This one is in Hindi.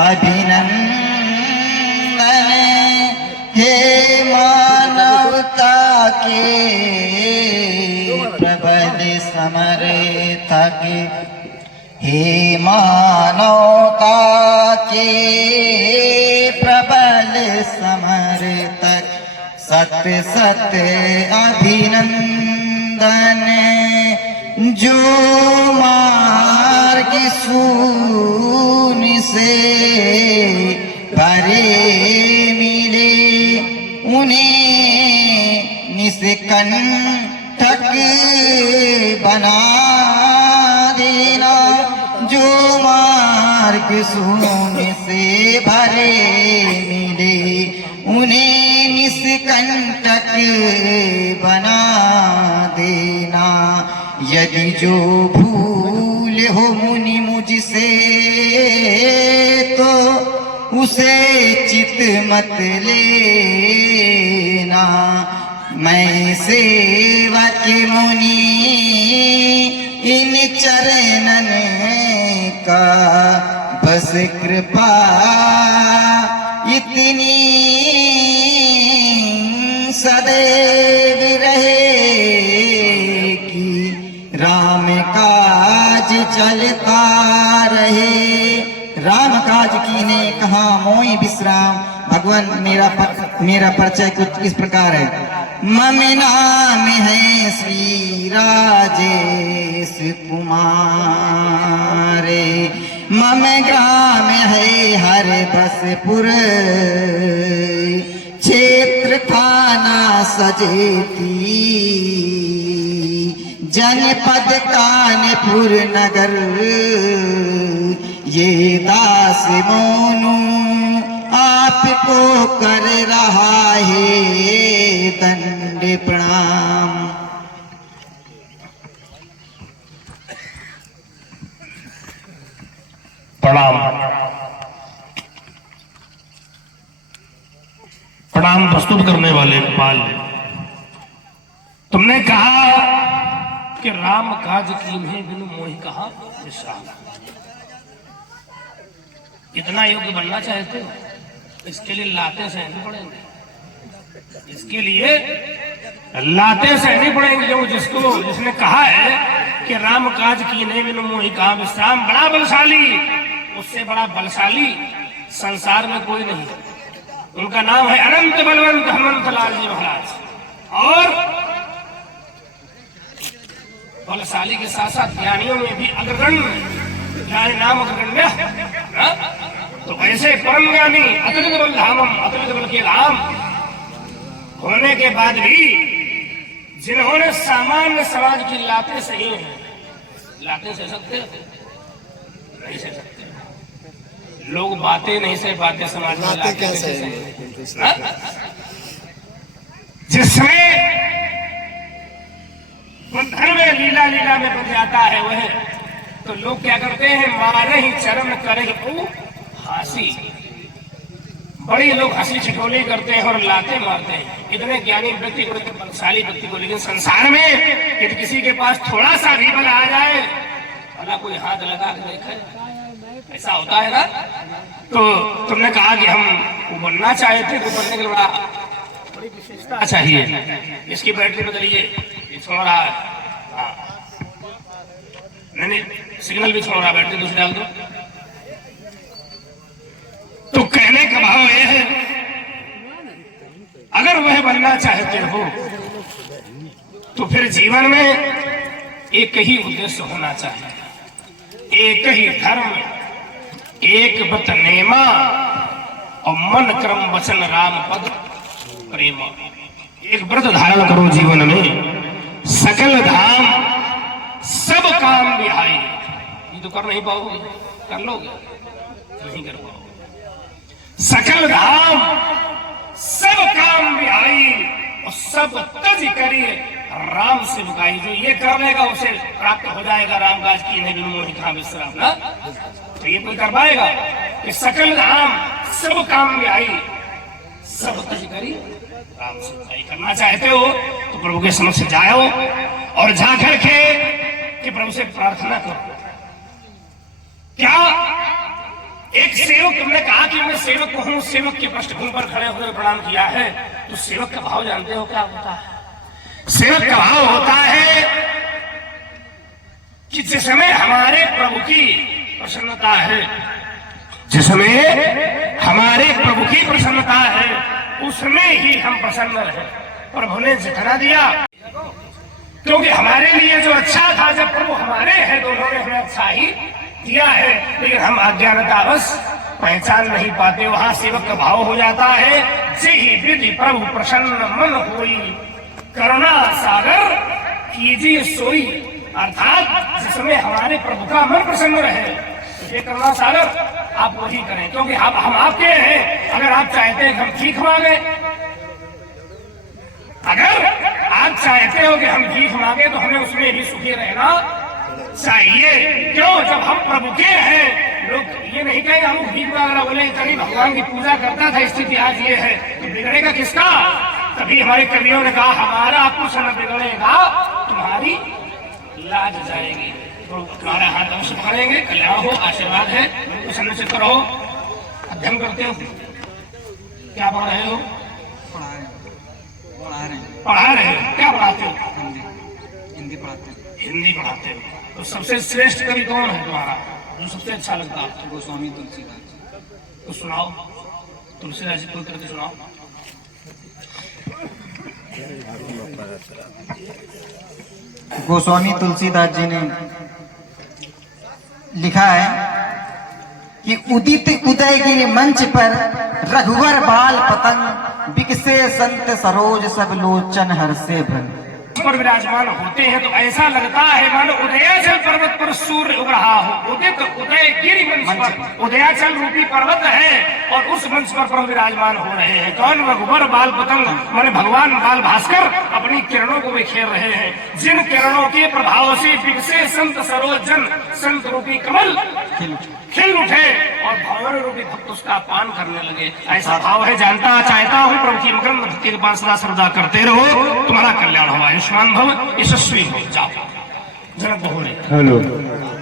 अभिनंदन। हे मानवता के प्रबल समर्थक, हे मानवता के प्रबल समर्थक, सत्य सत्य अभिनंदन। जो मार्ग शून्य से भरे मिले, उन्हें निष्कंटक बना देना। जो मार्ग शून्य से भरे मिले, उन्हें निष्कंटक बना देना। यदि जो भूल हो मुनि मुझसे, तो उसे चित मत लेना। मैं सेवक मुनि इन चरणन का, बस कृपा इतनी सदैव रहे कि राम काज चलता रहे। राम काज कीने कहा मोहि विश्राम। भगवान मेरा परिचय कुछ इस प्रकार है। मम नाम है श्री राजेश कुमार, मम ग्राम है हरबसपुर, क्षेत्र थाना सजेती, जनपद कानपुर नगर। ये दास मोनू आपको कर रहा है दंड प्रणाम। प्रणाम प्रणाम प्रस्तुत करने वाले गोपाल, तुमने कहा कि राम काज कीन्हे बिनु मोहि कहा विश्राम। इतना योग्य बनना चाहते हो, इसके लिए लाते सहने पड़ेंगे। इसके लिए लाते सहने पड़ेंगे। जो जिसने कहा है कि राम काज कीन्हे बिनु मोहि कहा विश्राम, बड़ा बलशाली, उससे बड़ा बलशाली संसार में कोई नहीं। उनका नाम है अनंत बलवंत हनुमंत लाल जी महाराज। और बलशाली के साथ साथ ज्ञानियों में भी अग्रगण्य, नाम अग्रगण्य। तो ऐसे परम ज्ञानी अतुलित बल धामम, अतुलित बल के धाम होने के बाद भी जिन्होंने सामान्य समाज की लातें सही हैं, लातें सह सकते नहीं सह सकते। लोग बातें नहीं सह पाते, समाज में लातें कैसे सही। जिसमें धर्म में लीला लीला में बन जाता है वह, तो लोग क्या करते हैं, मारे ही चरण करे हासी। बड़ी लोग हंसी छिटोली करते हैं और लाते मारते हैं इतने ज्ञानी व्यक्ति को, बलशाली व्यक्ति को। लेकिन संसार में यदि किसी के पास थोड़ा सा भी बल आ जाए, भला कोई हाथ लगा के देखे, ऐसा होता है ना। तो तुमने कहा कि हम वो बनना चाहते, वो बनने के लिए बड़ी विशेषता चाहिए। इसकी बैटरी बदलिए, ये छोड़ रहा है। नहीं, सिग्नल भी छोड़ रहा, बैटरी दूसरी डाल दो। तो कहने का भाव यह है, अगर वह बनना चाहते हो तो फिर जीवन में एक ही उद्देश्य होना चाहिए, एक ही धर्म, एक व्रत नेमा, और मन क्रम वचन राम पद प्रेमा। एक व्रत धारण करो जीवन में, सकल धाम सब काम बिहाई। ये तो कर नहीं पाओगे, कर लोगे नहीं कर पाओगे। सकल धाम सब काम बिहाई, और सब तज करिए राम से मुकाई। जो ये कर लेगा उसे प्राप्त हो जाएगा राम काज कीन्हे बिनु मोहि कहा विश्राम ना। तो ये कोई कर पाएगा कि सकल धाम सब काम बिहाई, सब तज करिए राम से मुकाई। करना चाहते हो तो प्रभु के समक्ष जाओ और जा करके कि प्रभु से प्रार्थना करो। क्या एक सेवक, तुमने कहा कि मैं सेवक हूं, सेवक के पृष्ठभूमि पर खड़े होकर प्रणाम किया है, तो सेवक का भाव जानते हो क्या होता है? सेवक का भाव होता है कि जिसमें हमारे प्रभु की प्रसन्नता है, जिसमें हमारे प्रभु की प्रसन्नता है, उसमें ही हम प्रसन्न रहे। प्रभु ने जितना दिया, क्योंकि हमारे लिए जो अच्छा था, जब प्रभु हमारे हैं तो उन्होंने हमें अच्छा ही दिया है, लेकिन हम अज्ञानतावश पहचान नहीं पाते। वहां सेवक का भाव हो जाता है, जेहि विधि प्रभु प्रसन्न मन होई, करुणा सागर कीजिए सोई। अर्थात जिसमें हमारे प्रभु का मन प्रसन्न रहे, तो ये करुणा सागर आप वही करें, क्योंकि हम आपके हैं। अगर आप चाहते हैं कि हम भीख मांगे, अगर आप चाहते हो कि हम भीख मांगे, तो हमें उसमें भी सुखी रहना चाहिए। क्यों? जब हम प्रभु के हैं, लोग ये नहीं कहेंगे हम भीख मांग रहा, बोले कभी भगवान की पूजा करता था, स्थिति आज ये है, तो बिगड़ेगा किसका? तभी हमारे कवियों ने कहा, हमारा कुछ न बिगड़ेगा, तुम्हारी लाज जाएगी। तो तुम्हारा हाथ अवश्य पकड़ेंगे, कल्याण हो, आशीर्वाद है, प्रसन्न से करो। अध्ययन करते हो, क्या पढ़ रहे हो? पढ़ा रहे हो, क्या पढ़ाते हो? हिंदी पढ़ाते हैं। हिंदी पढ़ाते हो। तो सबसे श्रेष्ठ कवि कौन है तुम्हारा, जो सबसे अच्छा लगता है? गोस्वामी तुलसीदास। तो सुनाओ, तुलसीदास जी को करके सुनाओ। गोस्वामी तुलसीदास जी ने लिखा है कि उदित उदयगिरि मंच पर रघुवर बाल पतंग, बिकसे संत सरोज सब लोचन हर्षे भंग। पर विराजमान होते हैं तो ऐसा लगता है मानो उदयाचल पर्वत पर सूर्य उग रहा हो। उदित उदयगिरि मंच पर उदयाचल रूपी पर्वत है और उस मंच पर प्रभु विराजमान हो रहे हैं। कौन? रघुवर बाल पतंग, माने भगवान बाल भास्कर अपनी किरणों को बिखेर रहे हैं। जिन किरणों के प्रभाव से विकसे संत सरोजन, संत रूपी कमल खिल उठे और भंवर रूपी भक्त उसका पान करने लगे। ऐसा भाव है। जानता चाहता हूँ प्रभु की मकरंद भक्ति के पास सदा श्रद्धा करते रहो, तुम्हारा कल्याण हो, आयुष्मान भव, यशस्वी हो। जाओ जनक बहुरे। हेलो।